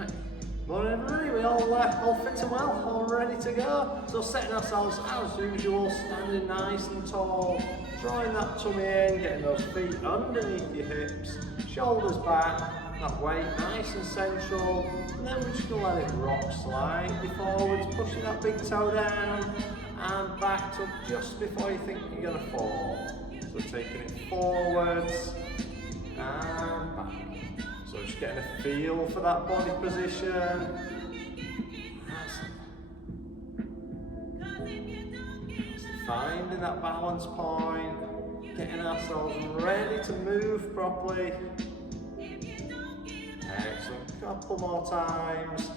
Right. Morning everybody, we all fit and well, all ready to go. So setting ourselves as usual, standing nice and tall, drawing that tummy in, getting those feet underneath your hips, shoulders back, that weight nice and central, and then we're just going to let it rock slightly forwards, pushing that big toe down and back to just before you think you're going to fall. So taking it forwards and back. So just getting a feel for that body position. Finding that balance point, getting ourselves ready to move properly. Excellent, couple more times.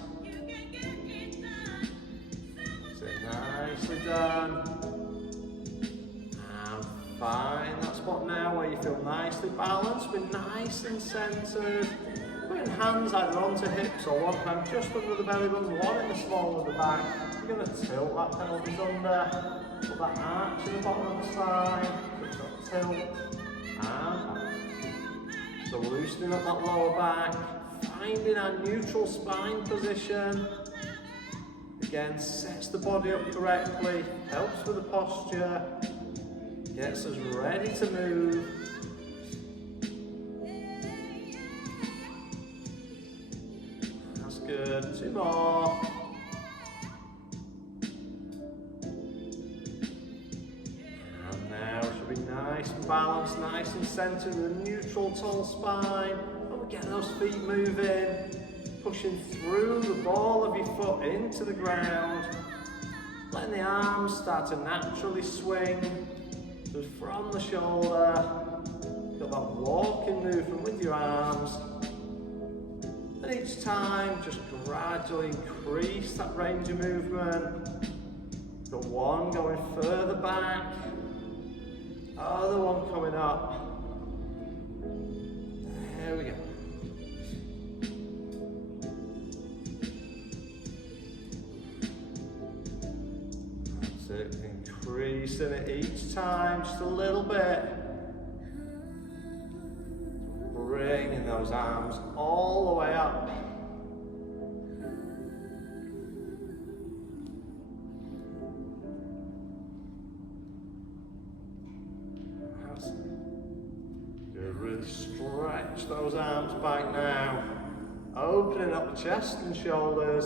So nicely done. And find that spot now where you feel nicely balanced, but nice and centered. Putting hands either onto hips or one hand just under the belly button, one in the small of the back. You're going to tilt that pelvis under. Put that arch in the bottom of the spine, tilt, and back. So loosening up that lower back, finding our neutral spine position. Again, sets the body up correctly, helps with the posture, gets us ready to move. That's good, 2 more. Nice and balanced, nice and centered with a neutral tall spine. And we get those feet moving, pushing through the ball of your foot into the ground. Letting the arms start to naturally swing. So from the shoulder, got that walking movement with your arms. And each time, just gradually increase that range of movement. Got one going further back. Other one coming up. There we go. That's it. Increasing it each time just a little bit. Bringing those arms all the way up. Good, really stretch those arms back now. Opening up the chest and shoulders.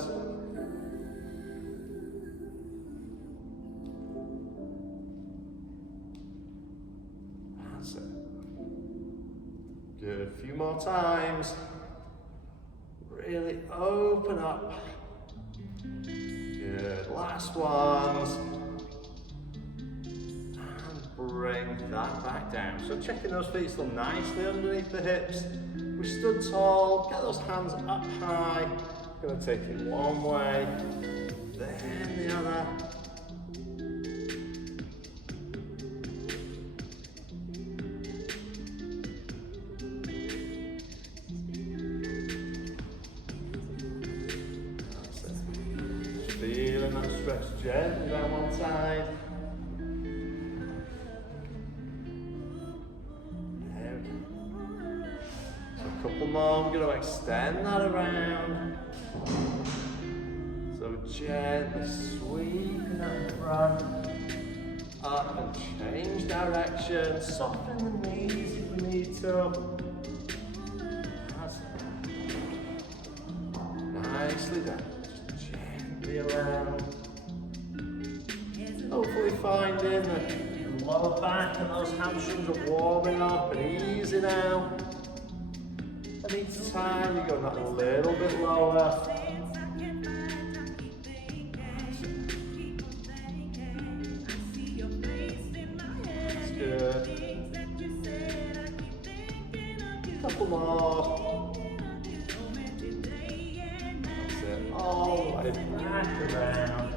That's it. Good, a few more times. Really open up. Good, last ones. Bring that back down. So checking those feet still nicely underneath the hips. We stood tall, get those hands up high. Gonna take it one way, then the other. That's it. Feeling that stretch gently down one side. Couple more, I'm going to extend that around. So gently sweeping that front up and change direction. Soften the knees if we need to. That's it. Nicely done. Just gently around. Hopefully finding the lower back and those hamstrings are warming up and easing out. And each time you go that a little bit lower. That's good. Couple more. That's it. All the way back around.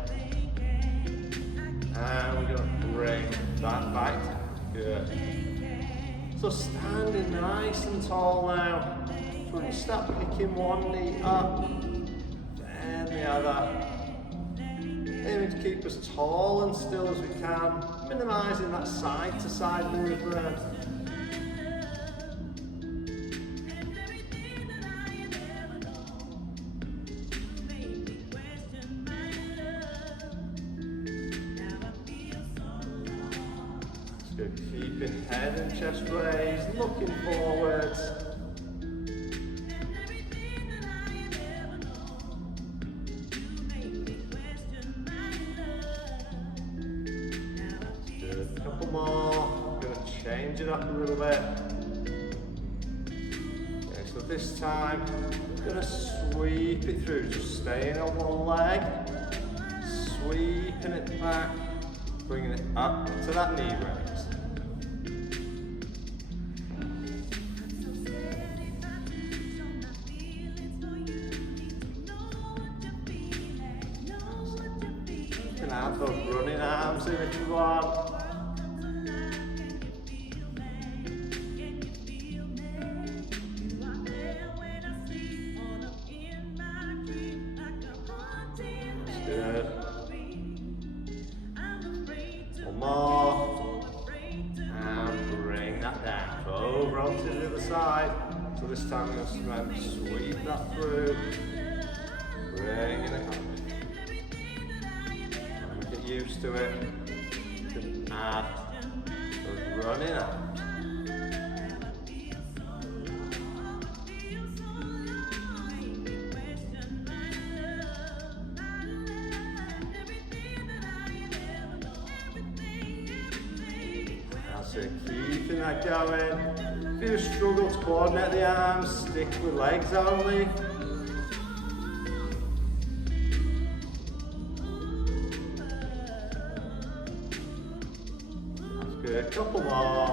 And we're going to bring that back down. Good. So standing nice and tall now. When you start picking one knee up, then the other. Aiming to keep as tall and still as we can, minimising that side to side movement. Keeping head and chest raised, looking forwards. Good, a couple more. Gonna change it up a little bit. Okay, so this time, I'm gonna sweep it through, just staying on one leg, sweeping it back, bringing it up to that knee raise. You can add those running arms in if you want. Good. One more. And bring that down. Over onto the other side. So this time I'm going to sweep that through. Bringing it up. And get used to it. You can add the running out. So keeping that going. If you struggle to coordinate the arms, stick with legs only. That's good. A couple more.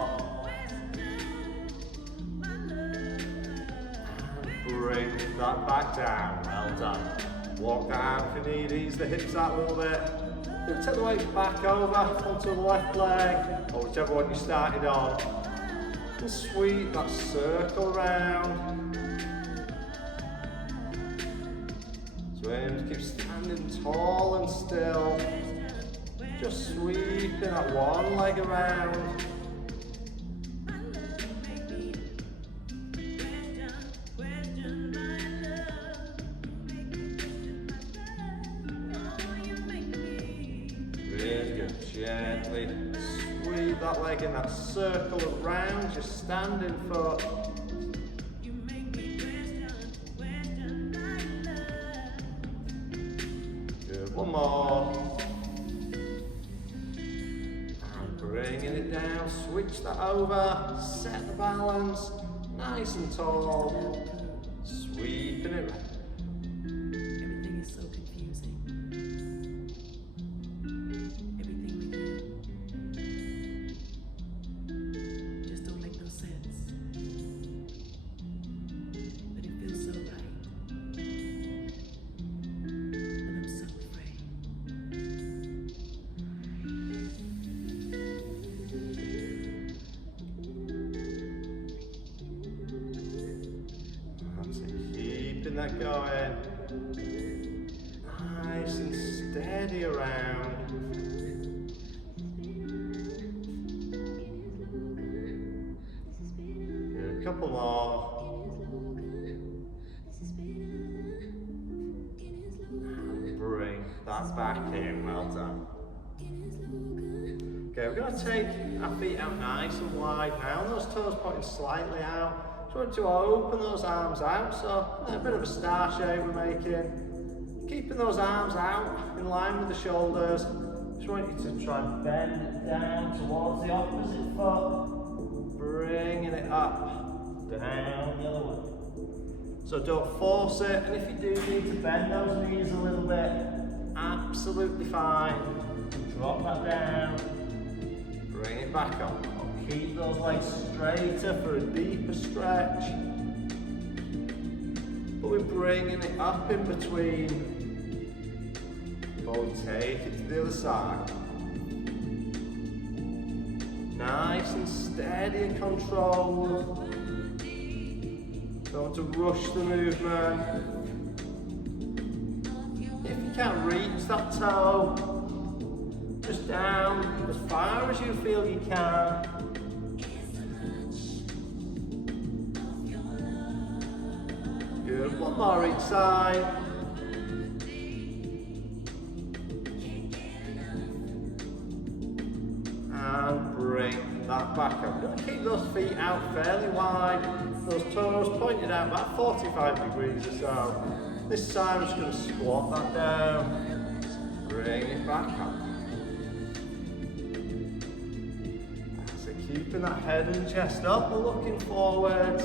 And bring that back down. Well done. Walk down if you need. Ease the hips out a little bit. Take the weight back over onto the left leg, or whichever one you started on. And sweep that circle around. So aim to keep standing tall and still. Just sweeping that one leg around. Gently sweep that leg in that circle around your standing foot. Good, one more. And bringing it down, switch that over, set the balance, nice and tall, sweeping it round. Everything is so confusing. That going, nice and steady around. Good, a couple more. And bring that back in, well done. Okay, we're going to take our feet out nice and wide now, and those toes pointing slightly out. Just want to open those arms out, so a bit of a star shape we're making. Keeping those arms out in line with the shoulders. Just want you to try and bend it down towards the opposite foot. Bringing it up, down the other way. So don't force it, and if you do need to bend those knees a little bit, absolutely fine. Drop that down, bring it back up. Keep those legs straighter for a deeper stretch. But we're bringing it up in between before we take it to the other side. Nice and steady and controlled. Don't want to rush the movement. If you can't reach that toe, just down as far as you feel you can. Good, one more each side. And bring that back back up. We're going to keep those feet out fairly wide, those toes pointed out about 45 degrees or so. This time I'm just going to squat that down, bring it back up. So keeping that head and chest up, looking forwards.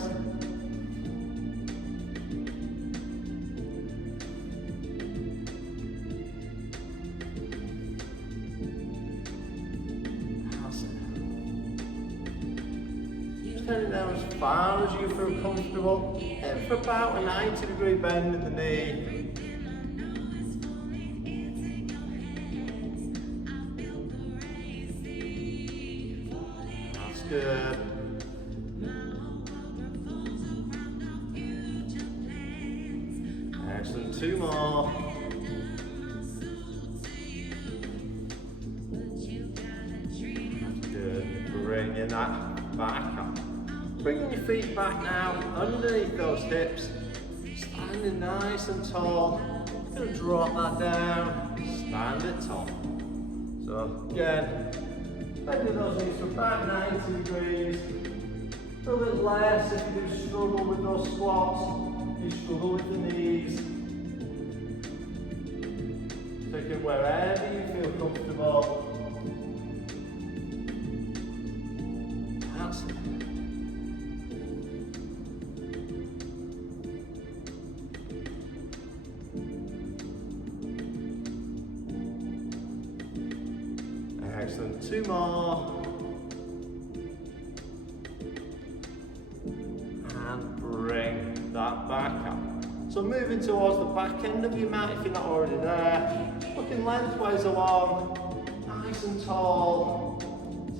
Turn it down as far as you feel comfortable. Aim for about a 90-degree bend in the knee. That's good. Excellent. 2 more. That's good. Bringing that back up. Bringing your feet back now, underneath those hips, standing nice and tall. You're going to drop that down, stand it tall. So again, bending those knees for about 90 degrees. A little bit less if you do struggle with those squats, you struggle with the knees. Take it wherever you feel comfortable. That's it. Excellent. 2 more. And bring that back up. So moving towards the back end of your mat if you're not already there. Looking lengthways along. Nice and tall.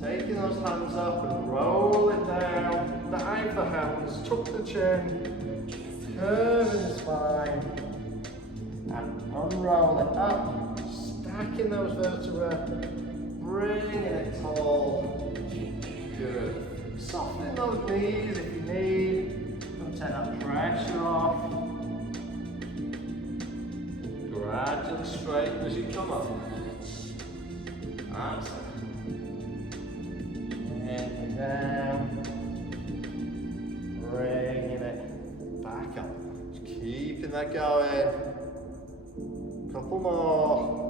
Taking those hands up and roll it down. Dive the hands, tuck the chin. Curving the spine. And unroll it up. Stacking those vertebrae. Bringing it tall. Good. Softening those knees if you need. Don't take that pressure off. Gradually straighten as you come up. That's it. And down. Bringing it back up. Just keeping that going. Couple more.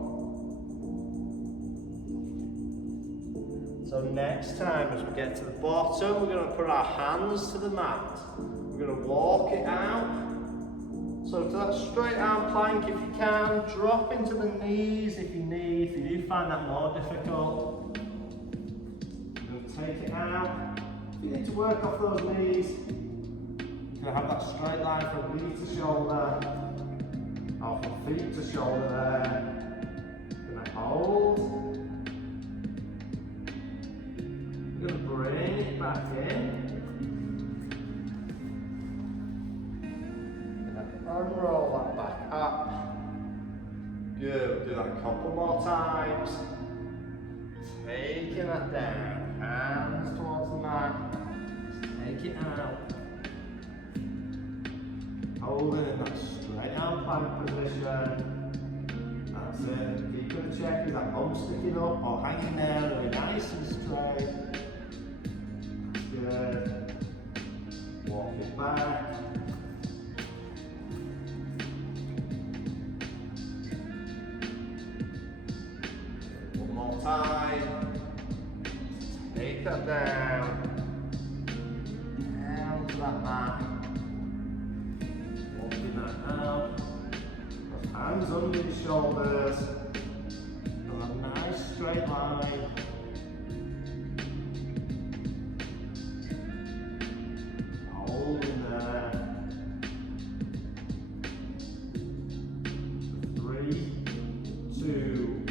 So next time as we get to the bottom, we're going to put our hands to the mat. We're going to walk it out. So to that straight arm plank if you can, drop into the knees if you need, if you do find that more difficult. We're going to take it out. If you need to work off those knees, you're going to have that straight line from knee to shoulder, or from feet to shoulder there. Going to hold. Going to bring it back in. And unroll that back up. Good. Do that a couple more times. Taking that down. Hands towards the mat. Take it out. Holding in that straight arm plank position. That's it. Keeping the check. Is that bum sticking up or hanging there? Really nice and straight. Good. Walk it back. One more time. Take that down. Down to that mat. Walking that out. Put hands under your shoulders. And a nice straight line. Holding there. 3, 2,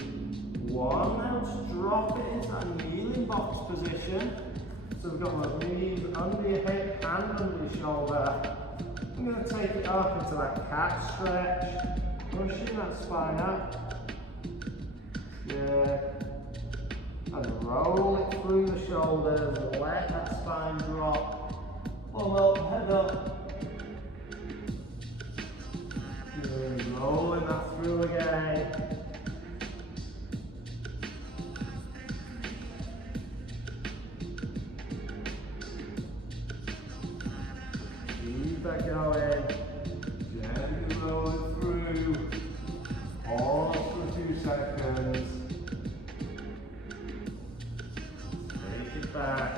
1. Now just drop it into that kneeling box position. So we've got those knees under your hip and under your shoulder. I'm going to take it up into that cat stretch. Pushing that spine up. Good. And roll it through the shoulders. Let that spine drop. Pull up, head up. Good. Rolling that through again. seconds. Take it back.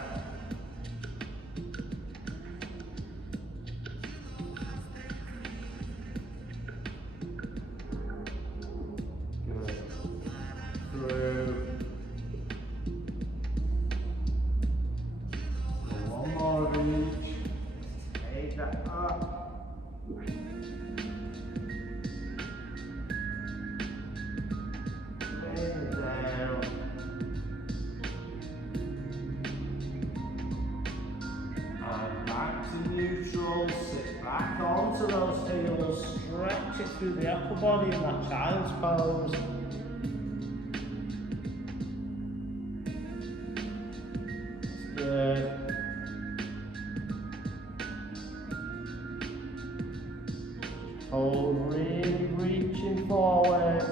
Good. Through. One more of each. Take that up. Neutral, sit back onto those heels, stretch it through the upper body in that child's pose. That's good. Hold, really reaching forwards.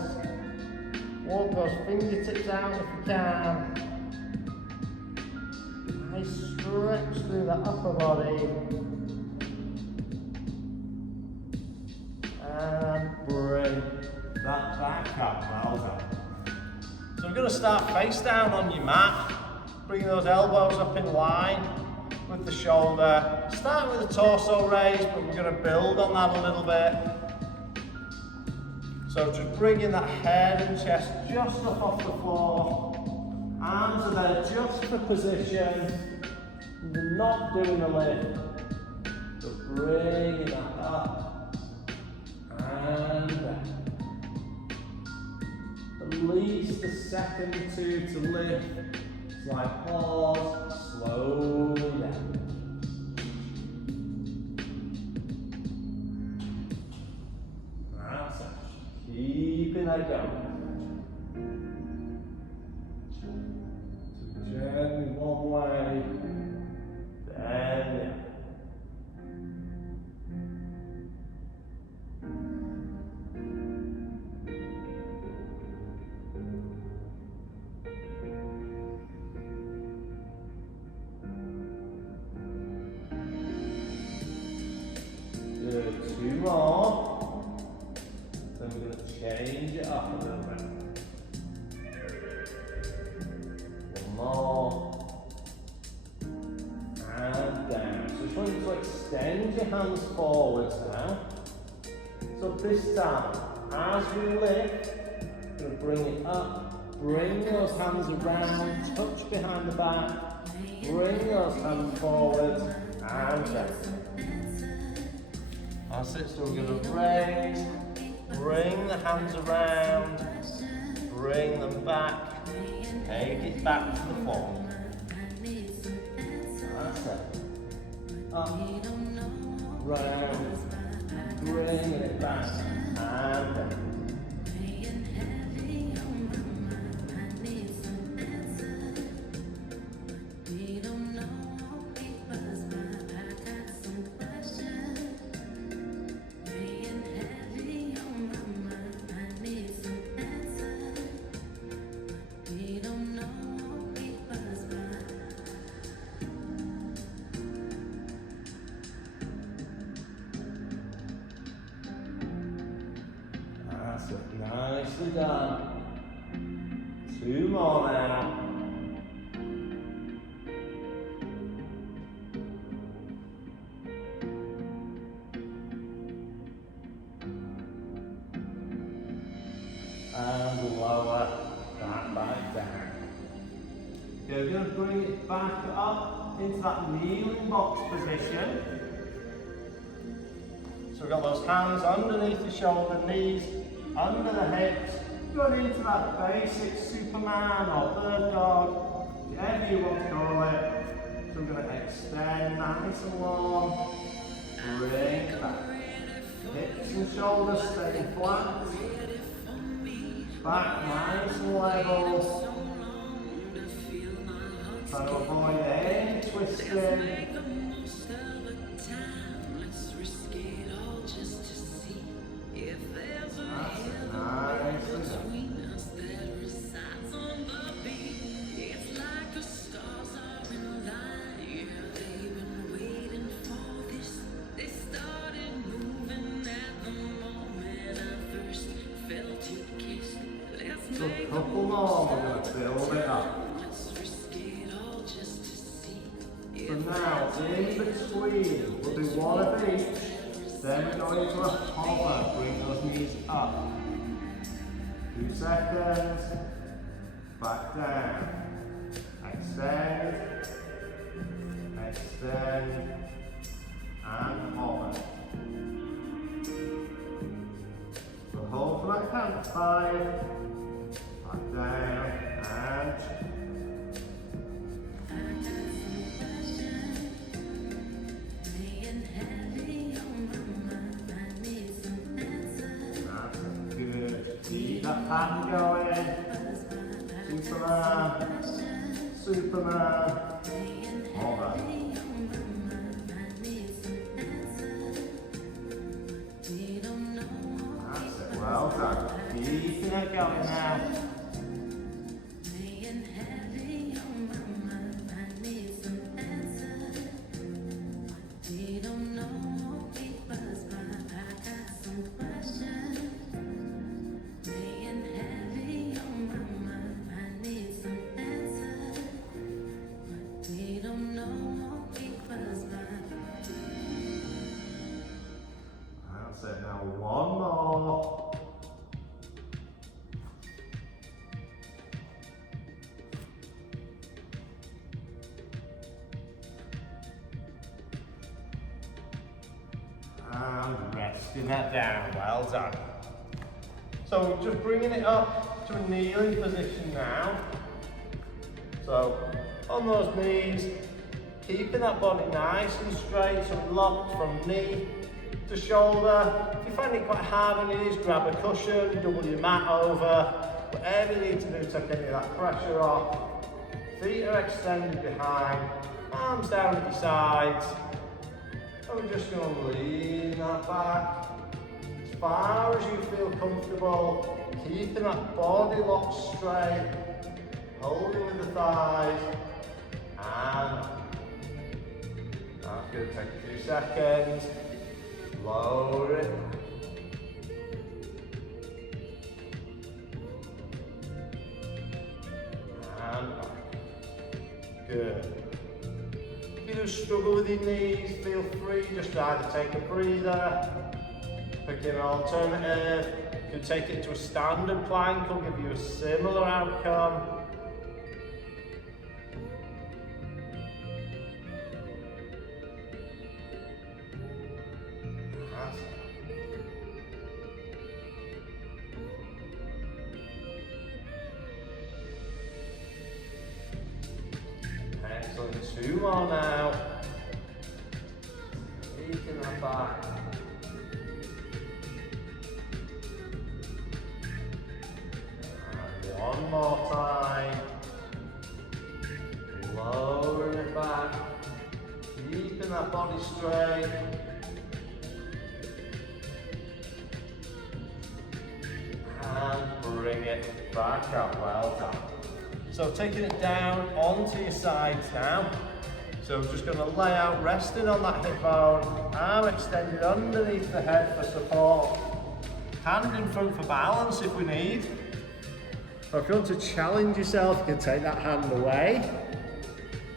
Walk those fingertips out if you can. Nice stretch through the upper body. And bring that back up, well done. So we're going to start face down on your mat. Bring those elbows up in line with the shoulder. Start with the torso raised, but we're going to build on that a little bit. So just bringing that head and chest just up off the floor. Arms are there just for position. You're not doing a lift. So bringing that up. And down. At least a second or two to lift. Slight pause, slowly down. That's it. Keeping that going. So gently one way, then the other. Good, two more. Then we're going to change it up a little bit. One more. And down. So just want you to extend your hands forwards now. So this time, as we lift, we're going to bring it up. Bring those hands around, touch behind the back. Bring those hands forward and down. That's it, so we're going to raise, bring the hands around, bring them back, take it back to the floor. That's it. Up, round, bring it back, and down. Nicely done. Two more now. And lower that back down. Okay, we're going to bring it back up into that kneeling box position. So we've got those hands underneath the shoulder, knees under the hips, going into that basic Superman or bird dog, whatever you want to call it. So we're going to extend nice and long, bring it back. Hips and shoulders staying flat, back nice and level. Try to avoid any twisting. go to a hover, bring those knees up. 2 seconds, back down. Extend, extend, and hover. So hold for that count, 5, back down, and that's good. Keep that pattern going. Superman, Superman, hover. That's it, well done. Keeping it going now. That's it, now one more. And resting that down, well done. So just bringing it up to a kneeling position now. So on those knees, keeping that body nice and straight, so locked from knee to shoulder. If you find it quite hard on your knees, grab a cushion, double your mat over. Whatever you need to do to take any of that pressure off. Feet are extended behind, arms down at your sides. And we're just going to lean that back as far as you feel comfortable, keeping that body locked straight, holding with the thighs, and that's going to take a few seconds. Lower it. And back. Good. If you do struggle with your knees, feel free just to either take a breather, pick an alternative. You can take it to a standard plank, will give you a similar outcome. Excellent, 2 more now. Taking that back. And 1 more time. Lowering it back. Keeping that body straight. And bring it back up, well done. So taking it down onto your sides now. So just going to lay out, resting on that hip bone, arm extended underneath the head for support. Hand in front for balance if we need. Or if you want to challenge yourself, you can take that hand away.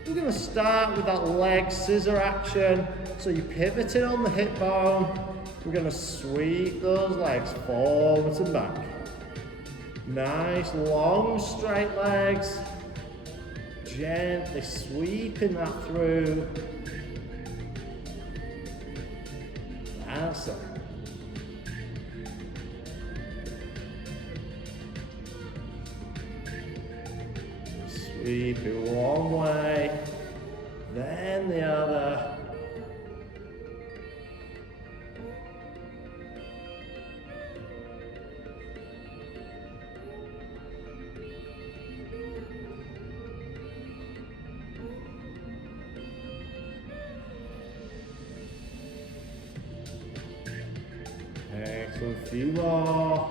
We're going to start with that leg scissor action. So you're pivoting on the hip bone. We're going to sweep those legs forwards and back. Nice, long, straight legs. Gently sweeping that through. That's it. Sweep it one way, then the other. Excellent, few more.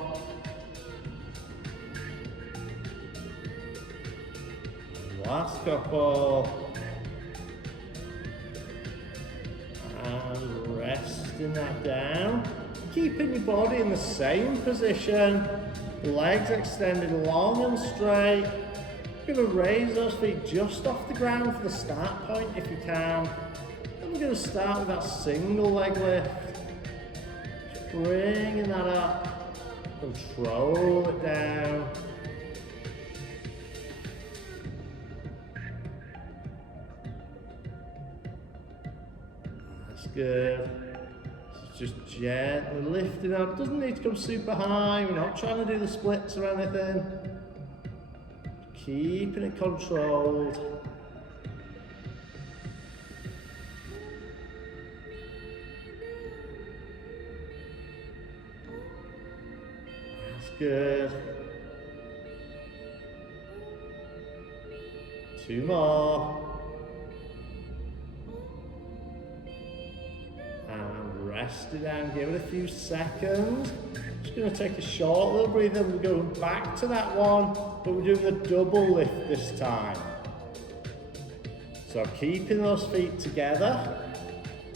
Last couple. And resting that down. Keeping your body in the same position. Legs extended long and straight. You're going to raise those feet just off the ground for the start point if you can. And we're going to start with that single leg lift. bringing that up, control it down. That's good. Just gently lifting up, doesn't need to come super high, we're not trying to do the splits or anything. Keeping it controlled. That's good. 2 more. And rest it down, give it a few seconds. Just going to take a short little breather. We're going back to that one, but we're doing the double lift this time. So keeping those feet together,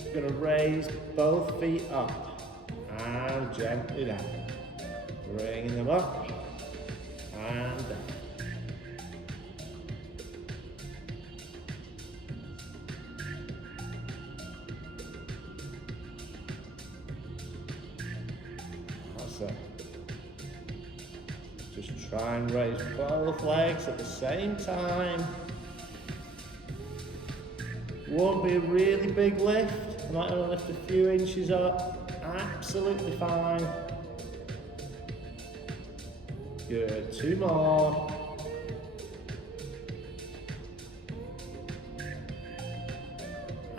we're going to raise both feet up and gently down. Bringing them up and down. That's it. Just try and raise both legs at the same time. Won't be a really big lift. I might only lift a few inches up. Absolutely fine. Good, 2 more.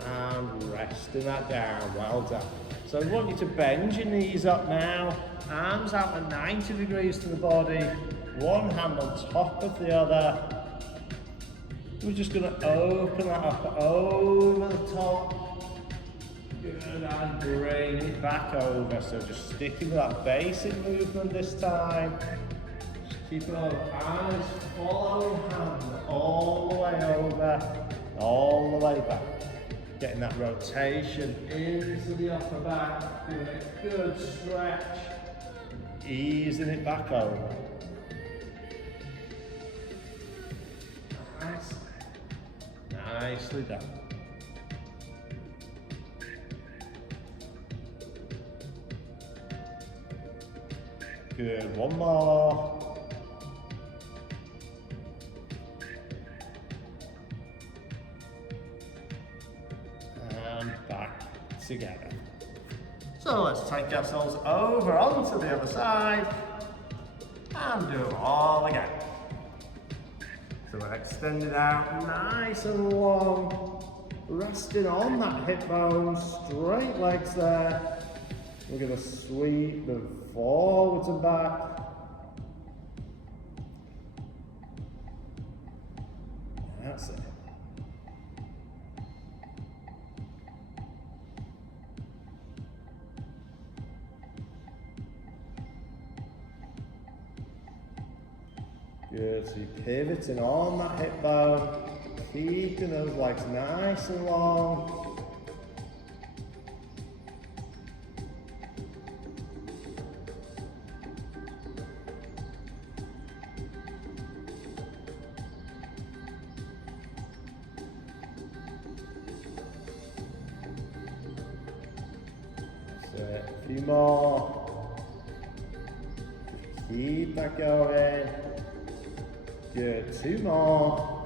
And resting that down, well done. So I want you to bend your knees up now, arms out at 90 degrees to the body, one hand on top of the other. We're just going to open that up over the top. Good, and bring it back over. So just sticking with that basic movement this time. Keep it on, eyes following hand all the way over, all the way back. Getting that rotation into the upper back, doing a good stretch, easing it back over. Nice. Nicely done. Good, 1 more. Back together. So let's take ourselves over onto the other side and do it all again. So we're extended out nice and long, resting on that hip bone, straight legs there. We're going to sweep them forwards and back. That's it. Good, so you're pivoting on that hip bone, keeping those legs nice and long. That's it, a few more. Keep that going. Good, 2 more.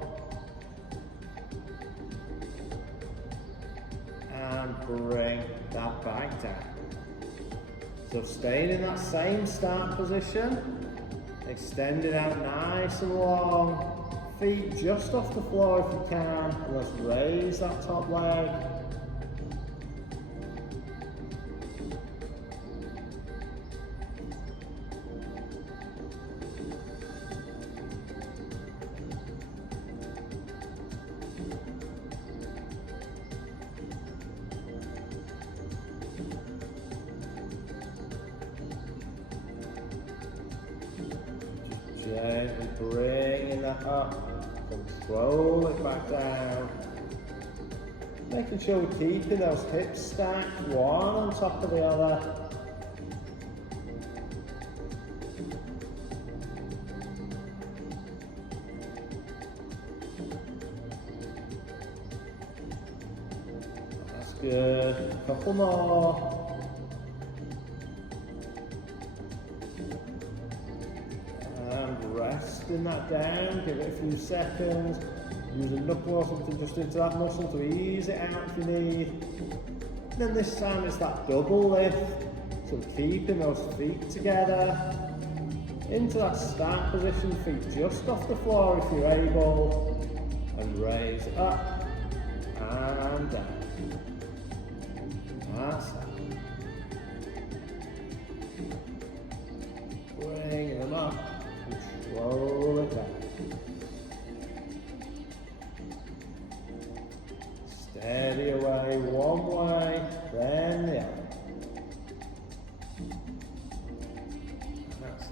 And bring that back down. So staying in that same start position, extending out nice and long, feet just off the floor if you can, and let's raise that top leg. Gently bringing that up, control it back down. Making sure we're keeping those hips stacked, one on top of the other. That's good, a couple more. resting that down, give it a few seconds. Use a knuckle or something just into that muscle to ease it out if you need. And then this time it's that double lift, so keeping those feet together. Into that start position, feet just off the floor if you're able. And raise up and down. That's it. Bring them up, control it down. Steady away, one way, then the other. That's it.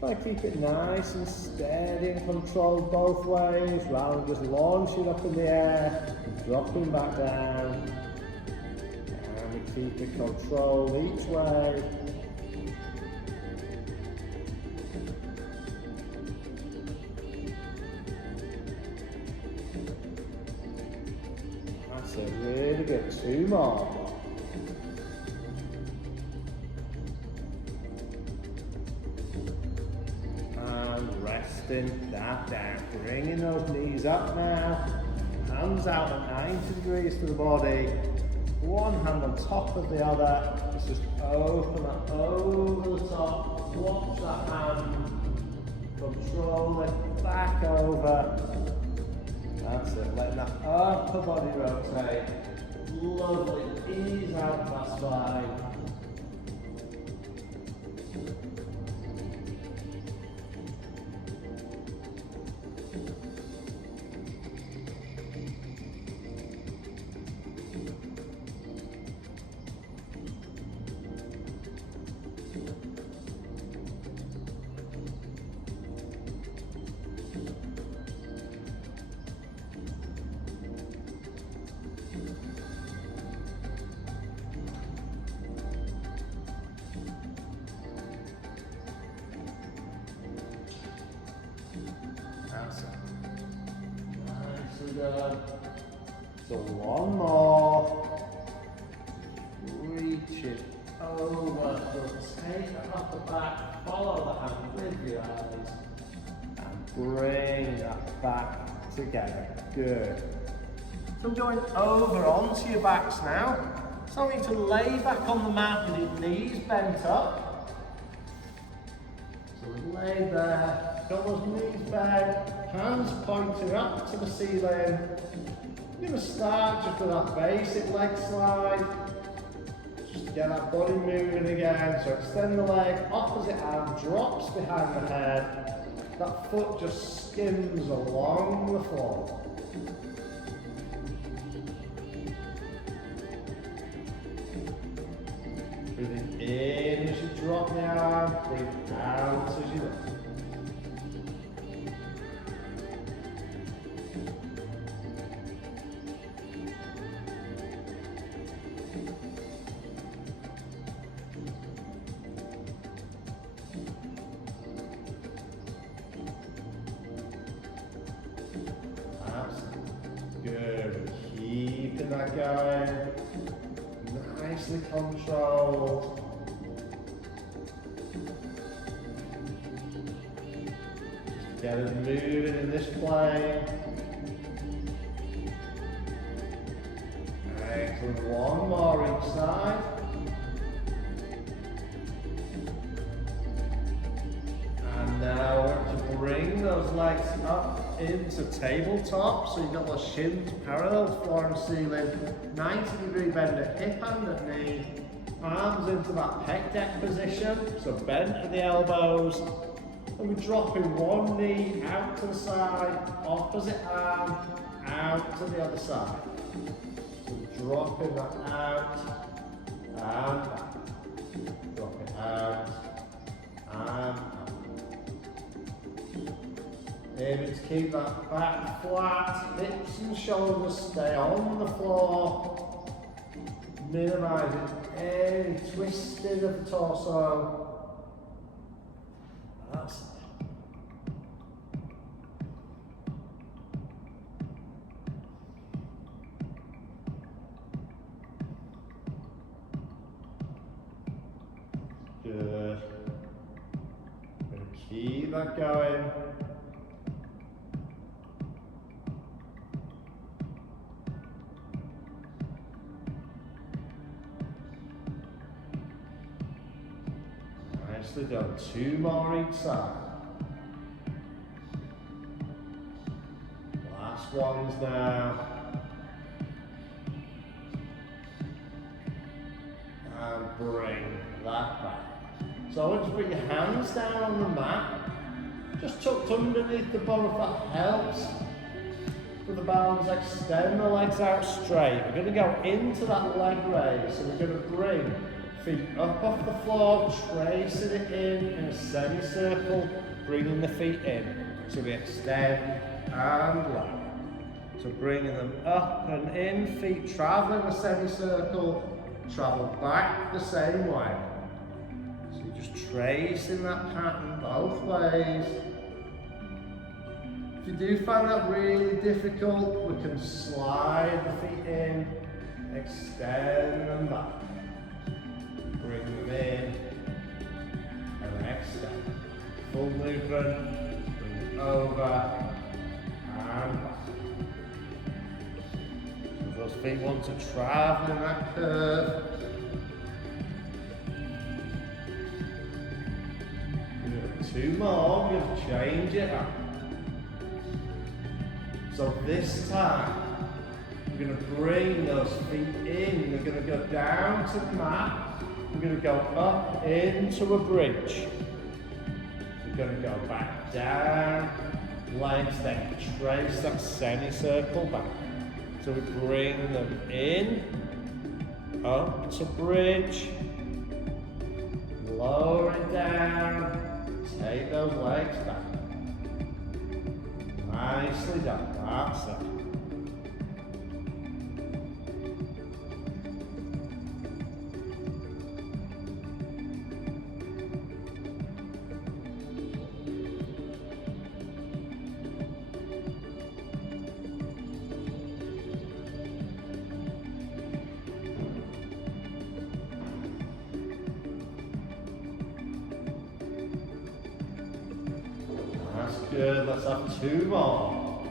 Try to keep it nice and steady and controlled both ways, rather than just launching up in the air and dropping back down. And we keep it controlled each way. That's it, really good. Two more. And resting that down. Bringing those knees up now. Hands out at 90 degrees to the body. One hand on top of the other. Let's just open that over the top. Watch that hand. Control it back over. That's it, letting that upper body rotate. Lovely, ease out that spine. Nicely done. So one more. Reach it over. So take it off the back. Follow the hand with your eyes. And bring that back together. Good. So I'm going over onto your backs now. So I want you to lay back on the mat with your knees bent up. So lay there. Got those knees bent, hands pointing up to the ceiling. You're going to start just with that basic leg slide. Just to get that body moving again. So extend the leg, opposite arm drops behind the head. That foot just skims along the floor. Breathing in as you drop the arm, breathe out as you lift. Good, keeping that going, nicely controlled. Just get it moving in this plane. Excellent, one more each side. And now we're going to bring those legs up into tabletop, so you've got those shins parallel to floor and ceiling, 90-degree bend at hip and at knee, arms into that pec deck position, so bent at the elbows, and we're dropping one knee out to the side, opposite arm out to the other side. So dropping that out and back, drop it out and up. Aiming to keep that back flat, hips and shoulders stay on the floor, minimising any twisting of the torso. That's it. Good. keep that going. Nicely done. 2 more each side. Last ones now. And bring that back. So I want you to put your hands down on the mat, just tucked underneath the bum if that helps. For the balance, extend the legs out straight. We're going to go into that leg raise, so we're going to bring feet up off the floor, tracing it in a semicircle, bringing the feet in. So we extend and lower. So bringing them up and in, feet traveling a semicircle, travel back the same way. So you're just tracing that pattern both ways. If you do find that really difficult, we can slide the feet in, extend them back. Bring them in and extend. Full movement, bring it over and back. So those feet want to travel in that curve. Good. 2 more, we're going to change it up. So this time, we're going to bring those feet in. We're going to go down to the mat. We're going to go up into a bridge. We're going to go back down, legs then trace that semicircle back. So we bring them in, up to bridge, lower it down, take those legs back. Nicely done, that's it. That's good, let's have 2 more.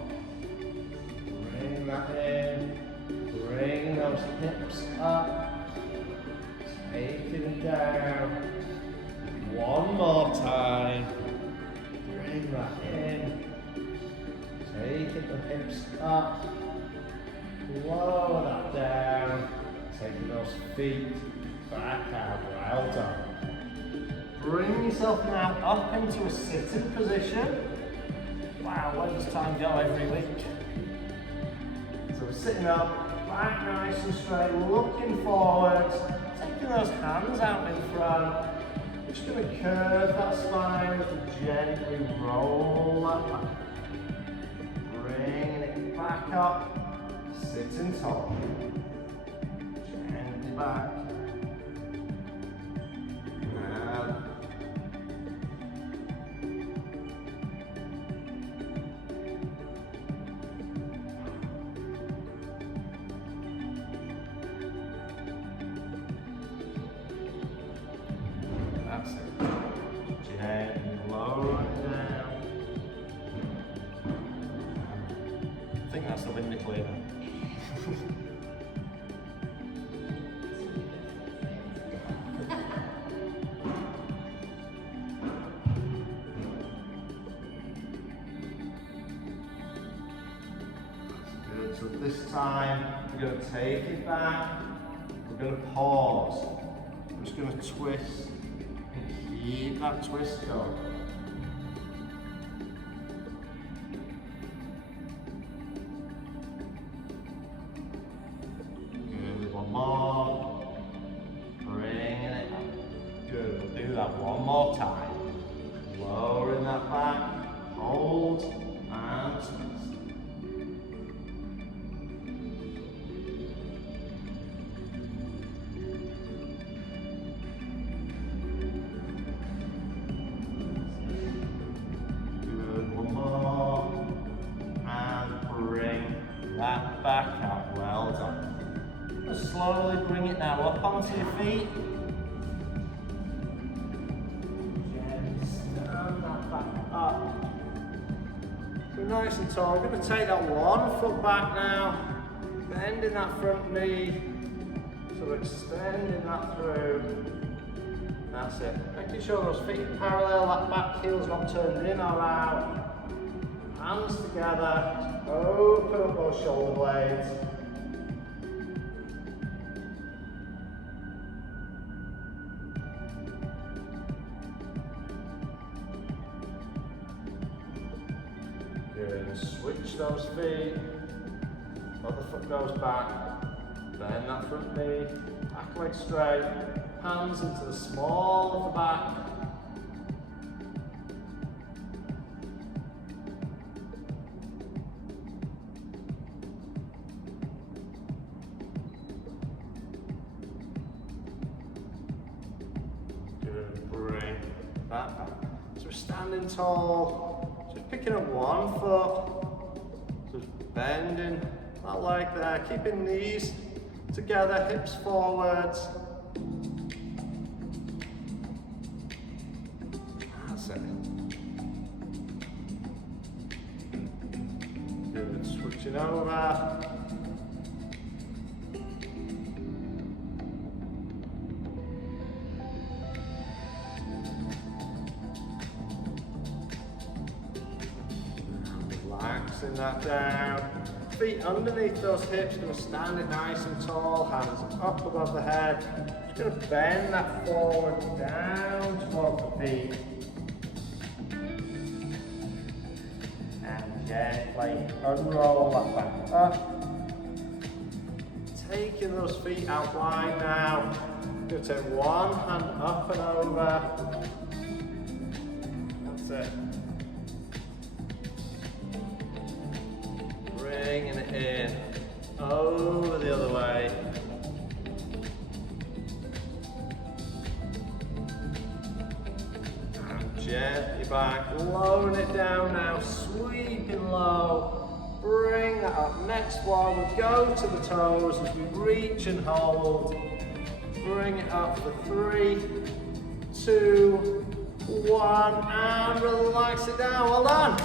Bring that in, bring those hips up, taking it down. 1 more time. Bring that in, taking the hips up, lower that down, taking those feet back out, well done. Bring yourself now up into a sitting position. Wow, where does time go every week? So we're sitting up, back nice and straight, looking forwards, taking those hands out in front. We're just going to curve that spine, gently roll that back. Bringing it back up, sitting tall. Gently back. That's it. Gently lower it down. I think that's the window cleaner. Good. So this time we're going to take it back. We're going to pause. We're just going to twist. Keep that twist going. Good, 1 more. Bringing it up. Good, we'll do that 1 more time. Lowering that back, hold, and twist. That back out, well done. Just slowly bring it now up onto your feet. Gently stand that back nice and tall. We're going to take that 1 foot back now, bending that front knee, so extending that through. That's it. Making sure those feet parallel, that back heel's not turned in or out. Hands together, open up those shoulder blades. Good, switch those feet, other foot goes back, bend that front knee, back leg straight, hands into the small of the back. Good, bring that back. So we're standing tall, just picking up 1 foot, just bending that leg there, keeping knees together, hips forwards. That's it. Good, switching over. Relaxing that down. Feet underneath those hips, going to stand it nice and tall, hands up above the head. Just going to bend that forward down towards the feet. And gently unroll that back up. Taking those feet out wide now. Going to take one hand up and over. That's it. Bringing it in, over the other way. And gently back, lowering it down now, sweeping low. Bring that up. Next one, we go to the toes as we reach and hold. Bring it up for 3, 2, 1, and relax it down. Well done.